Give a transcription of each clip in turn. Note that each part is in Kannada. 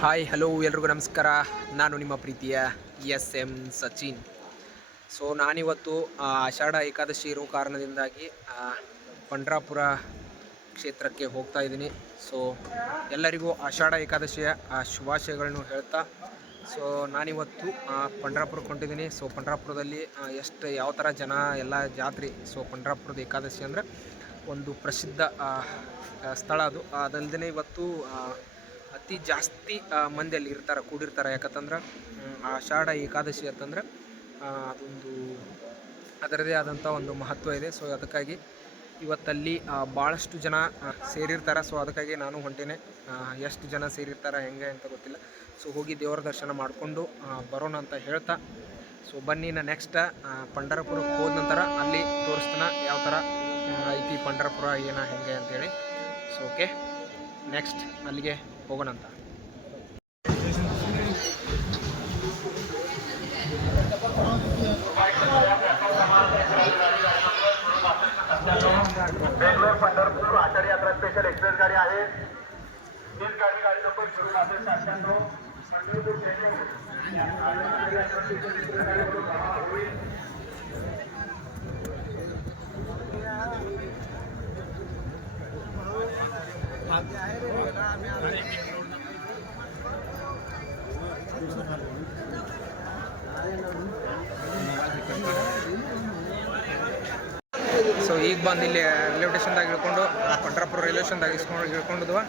ಹಾಯ್ ಹಲೋ ಎಲ್ರಿಗೂ ನಮಸ್ಕಾರ. ನಾನು ನಿಮ್ಮ ಪ್ರೀತಿಯ ಎಸ್ ಸಚಿನ್. ಸೊ ನಾನಿವತ್ತು ಆಷಾಢ ಏಕಾದಶಿ ಇರೋ ಕಾರಣದಿಂದಾಗಿ ಪಂಡ್ರಾಪುರ ಕ್ಷೇತ್ರಕ್ಕೆ ಹೋಗ್ತಾ ಇದ್ದೀನಿ. ಸೊ ಎಲ್ಲರಿಗೂ ಆಷಾಢ ಏಕಾದಶಿಯ ಶುಭಾಶಯಗಳನ್ನು ಹೇಳ್ತಾ, ಸೊ ನಾನಿವತ್ತು ಪಂಡ್ರಾಪುರಕ್ಕೆ ಹೊಂಟಿದ್ದೀನಿ. ಸೊ ಪಂಡ್ರಾಪುರದಲ್ಲಿ ಯಾವ ಥರ ಜನ ಎಲ್ಲ ಜಾತ್ರೆ. ಸೊ ಪಂಡ್ರಾಪುರದ ಏಕಾದಶಿ ಅಂದರೆ ಒಂದು ಪ್ರಸಿದ್ಧ ಸ್ಥಳ ಅದು. ಅದಲ್ಲದೆ ಇವತ್ತು ಅತಿ ಜಾಸ್ತಿ ಮಂದಿ ಅಲ್ಲಿ ಕೂಡಿರ್ತಾರೆ. ಯಾಕಂತಂದ್ರೆ ಆಷಾಢ ಏಕಾದಶಿ ಅಂತಂದ್ರೆ ಅದೊಂದು ಅದರದೇ ಆದಂಥ ಒಂದು ಮಹತ್ವ ಇದೆ. ಸೊ ಅದಕ್ಕಾಗಿ ಇವತ್ತಲ್ಲಿ ಭಾಳಷ್ಟು ಜನ ಸೇರಿರ್ತಾರೆ. ಸೊ ಅದಕ್ಕಾಗಿ ನಾನು ಹೊಂಟೇನೆ. ಎಷ್ಟು ಜನ ಸೇರಿರ್ತಾರೆ ಹೆಂಗೆ ಅಂತ ಗೊತ್ತಿಲ್ಲ. ಸೊ ಹೋಗಿ ದೇವರ ದರ್ಶನ ಮಾಡಿಕೊಂಡು ಬರೋಣ ಅಂತ ಹೇಳ್ತಾ, ಸೊ ಬನ್ನಿ. ನಾನು ನೆಕ್ಸ್ಟ್ ಪಂಢರಪುರಕ್ಕೆ ಹೋದ ನಂತರ ಅಲ್ಲಿ ತೋರಿಸ್ತಾನೆ ಯಾವ ಥರ ಐತಿ ಪಂಢರಪುರ ಏನ ಹೆಂಗೆ ಅಂತೇಳಿ. ಸೊ ಓಕೆ, ನೆಕ್ಸ್ಟ್ ಅಲ್ಲಿಗೆ ಹೋಗೋಣ ಅಂತ. बेंगलोर पंढरपूर आषाढी यात्रा स्पेशल एक्सप्रेस गाडी आहे. तीच गाडी नंबर 97 पंढरपूर ಸೊ ಈಗ ಬಂದು ಇಲ್ಲಿ ರೈಲ್ವೆ ಸ್ಟೇಷನ್ದಾಗ ಇಳ್ಕೊಂಡು ಪಂಢರಪುರ ರೈಲ್ವೆ ಸ್ಟೇಷನ್ದಾಗ ಇಳ್ಕೊಂಡದ್ವ.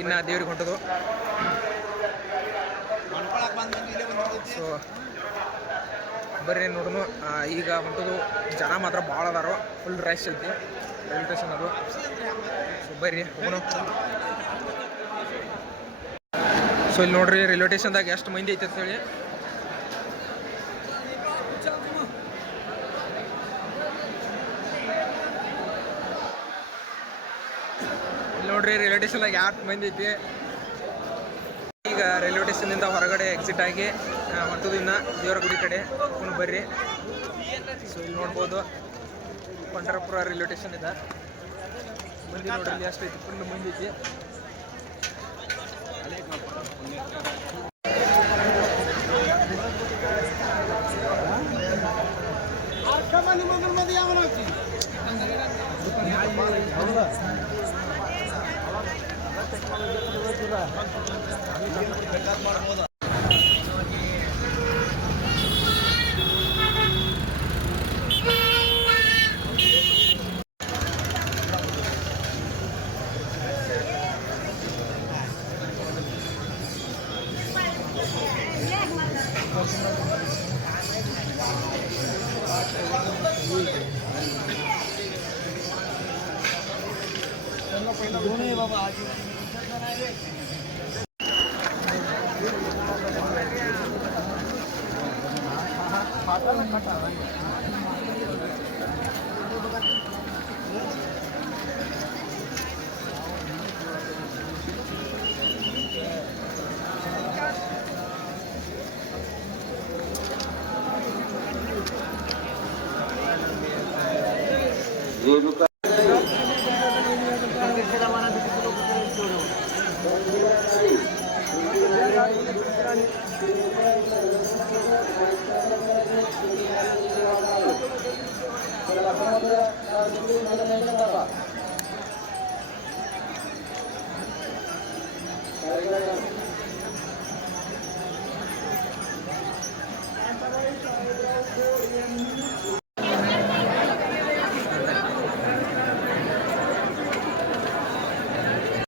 ಇನ್ನು ದೇವ್ರಿಗೆ ಹೊಂಟದು. ಸೊ ಬರ್ರಿ ನೋಡೋಣ. ಈಗ ಹೊಂಟದು. ಜನ ಮಾತ್ರ ಭಾಳ ಅದಾರೋ, ಫುಲ್ ರಶ್ ಐತಿ ರೈಲ್ವೆ ಸ್ಟೇಷನ್ ಅದು. ಸೊ ಬರ್ರಿ ಹೋಗೋಣ. ಸೊ ಇಲ್ಲಿ ನೋಡ್ರಿ ರೈಲ್ವೆ ಸ್ಟೇಷನ್ದಾಗ ಎಷ್ಟು ಮಂದಿ ಐತೆ ಅಂತೇಳಿ. ನೋಡ್ರಿ ರೈಲ್ವೆ ಸ್ಟೇಷನ್ದಾಗ ಎಷ್ಟು ಮಂದಿ ಐತಿ. ಈಗ ರೈಲ್ವೆ ಸ್ಟೇಷನ್ನಿಂದ ಹೊರಗಡೆ ಎಕ್ಸಿಟ್ ಆಗಿ ಹೊಂಟದು ಇನ್ನು ದೇವರ ಗುಡಿ ಕಡೆ ಹೋಗೋಣ ಬರ್ರಿ. ಸೊ ಇಲ್ಲಿ ನೋಡ್ಬೋದು ಪಂಢರಪುರ ರೈಲ್ವೆ ಸ್ಟೇಷನ್ ಇದೆ. ಮಂದಿ ನೋಡ್ರಿ ಇಲ್ಲಿ ಎಷ್ಟು ಐತಿ, ಫುಲ್ ಮಂದಿ ಐತಿ. रेणुका